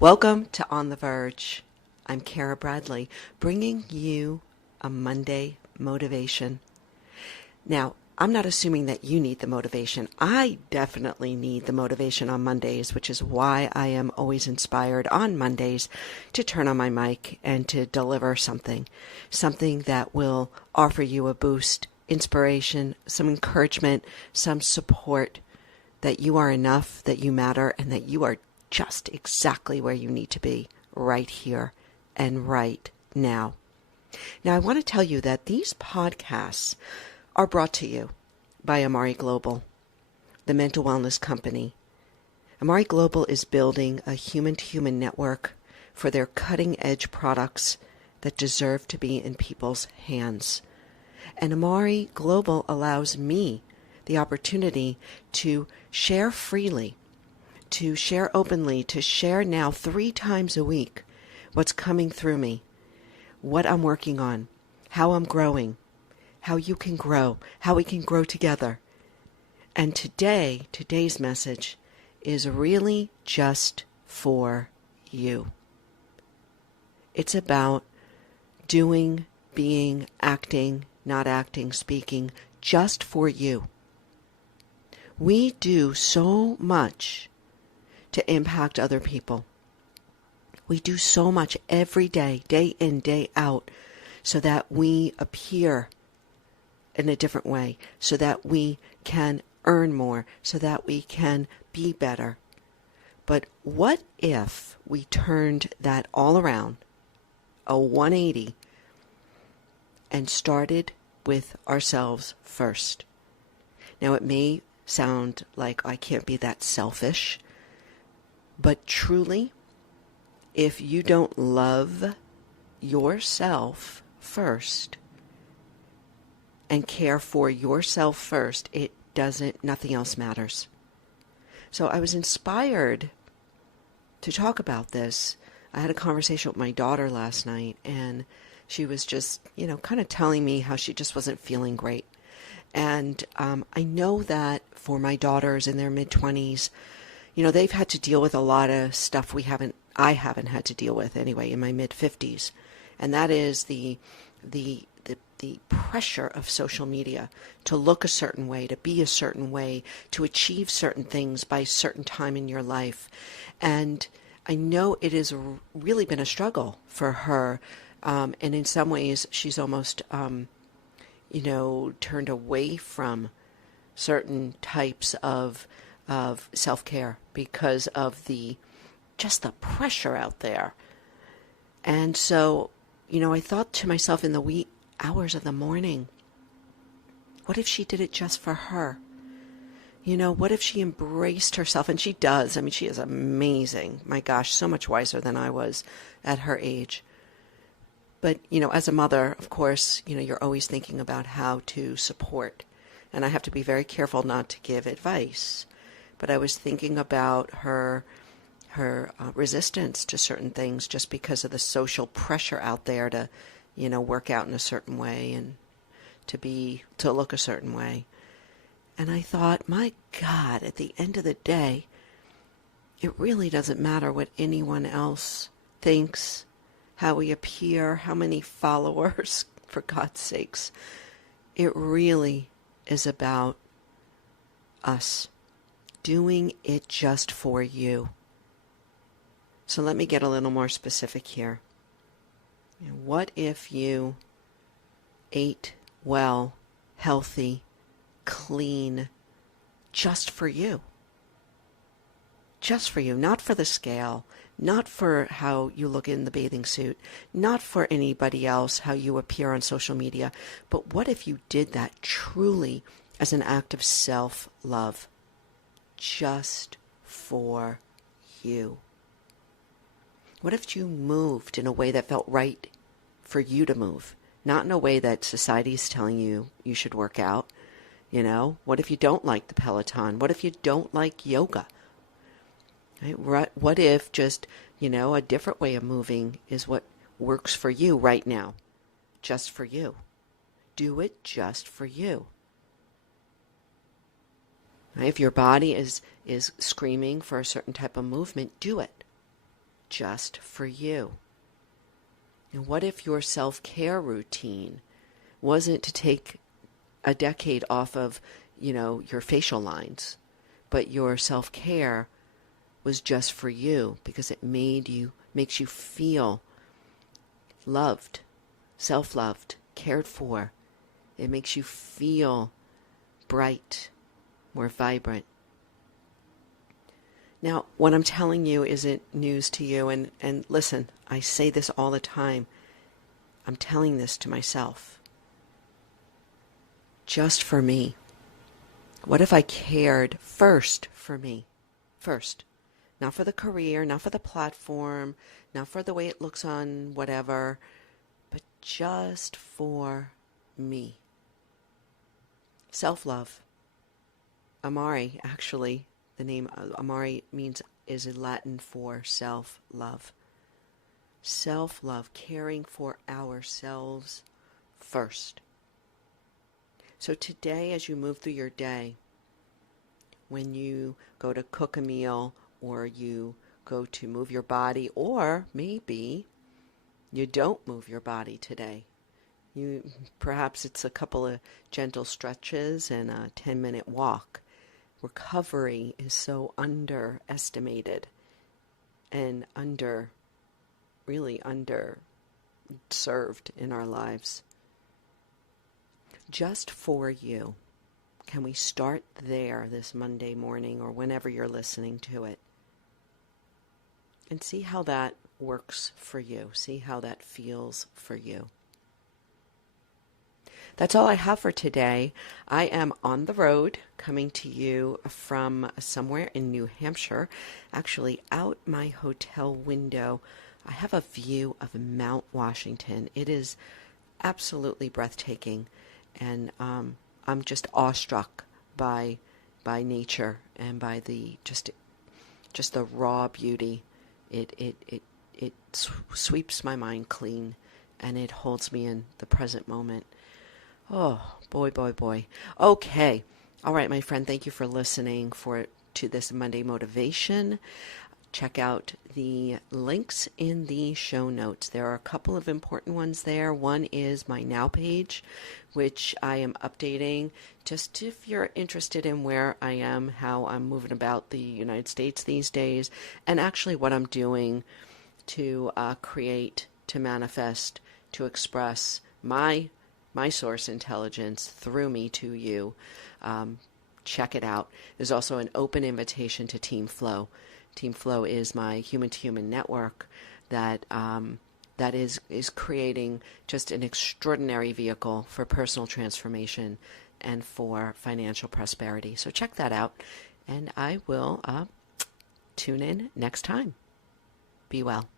Welcome to On the Verge. I'm Kara Bradley, bringing you a Monday motivation. Now, I'm not assuming that you need the motivation. I definitely need the motivation on Mondays, which is why I am always inspired on Mondays to turn on my mic and to deliver something that will offer you a boost, inspiration, some encouragement, some support, that you are enough, that you matter, and that you are just exactly where you need to be right here and right now. Now, I want to tell you that these podcasts are brought to you by Amari Global, the mental wellness company. Amari Global is building a human-to-human network for their cutting-edge products that deserve to be in people's hands. And Amari Global allows me the opportunity to share freely, to share openly, to share now 3 times a week what's coming through me, what I'm working on, how I'm growing, how you can grow, how we can grow together. And today's message is really just for you. It's about doing, being, acting, not acting, speaking, just for you. We do so much to impact other people. We do so much every day, day in, day out, so that we appear in a different way, so that we can earn more, so that we can be better. But what if we turned that all around, a 180, and started with ourselves first? Now, it may sound like I can't be that selfish, but truly, if you don't love yourself first and care for yourself first, nothing else matters. So I was inspired to talk about this. I had a conversation with my daughter last night, and she was just, kind of telling me how she just wasn't feeling great. And I know that for my daughters in their mid-20s, they've had to deal with a lot of stuff I haven't had to deal with anyway in my mid-50s. And that is the pressure of social media to look a certain way, to be a certain way, to achieve certain things by a certain time in your life. And I know it has really been a struggle for her. And in some ways, she's almost, turned away from certain types of self-care because of just the pressure out there. And so, I thought to myself in the wee hours of the morning, what if she did it just for her? What if she embraced herself? And she does. I mean, she is amazing. My gosh, so much wiser than I was at her age. But, as a mother, of course, you're always thinking about how to support. And I have to be very careful not to give advice. But I was thinking about her resistance to certain things just because of the social pressure out there to, work out in a certain way and to look a certain way. And I thought, my God, at the end of the day, it really doesn't matter what anyone else thinks, how we appear, how many followers, for God's sakes. It really is about us doing it just for you. So let me get a little more specific here. What if you ate well, healthy, clean, just for you? Just for you, not for the scale, not for how you look in the bathing suit, not for anybody else, how you appear on social media. But what if you did that truly as an act of self-love, just for you? What if you moved in a way that felt right for you to move, not in a way that society is telling you you should work out? What if you don't like the Peloton? What if you don't like yoga? Right? What if just, a different way of moving is what works for you right now, just for you? Do it just for you. If your body is screaming for a certain type of movement, do it. just for you? And what if your self-care routine wasn't to take a decade off of, your facial lines, but your self-care was just for you because it makes you feel loved, self-loved, cared for. It makes you feel bright, more vibrant. Now, what I'm telling you isn't news to you, and listen, I say this all the time. I'm telling this to myself. Just for me. What if I cared first for me? First. Not for the career, not for the platform, not for the way it looks on whatever, but just for me. Self-love. Amare, actually, the name Amare is Latin for self-love. Self-love, caring for ourselves first. So today, as you move through your day, when you go to cook a meal, or you go to move your body, or maybe you don't move your body today. Perhaps it's a couple of gentle stretches and a 10-minute walk. Recovery is so underestimated and really underserved in our lives. Just for you. Can we start there this Monday morning or whenever you're listening to it? And see how that works for you. See how that feels for you. That's all I have for today. I am on the road coming to you from somewhere in New Hampshire. Actually, out my hotel window, I have a view of Mount Washington. It is absolutely breathtaking, and I'm just awestruck by nature and by the just the raw beauty. It sweeps my mind clean, and it holds me in the present moment. Oh, boy, boy, boy. Okay. All right, my friend, thank you for listening to this Monday Motivation. Check out the links in the show notes. There are a couple of important ones there. One is my Now page, which I am updating just if you're interested in where I am, how I'm moving about the United States these days, and actually what I'm doing to create, to manifest, to express my source intelligence through me to you. Check it out. There's also an open invitation to Team Flow. Team Flow is my human-to-human network that is creating just an extraordinary vehicle for personal transformation and for financial prosperity. So check that out, and I will tune in next time. Be well.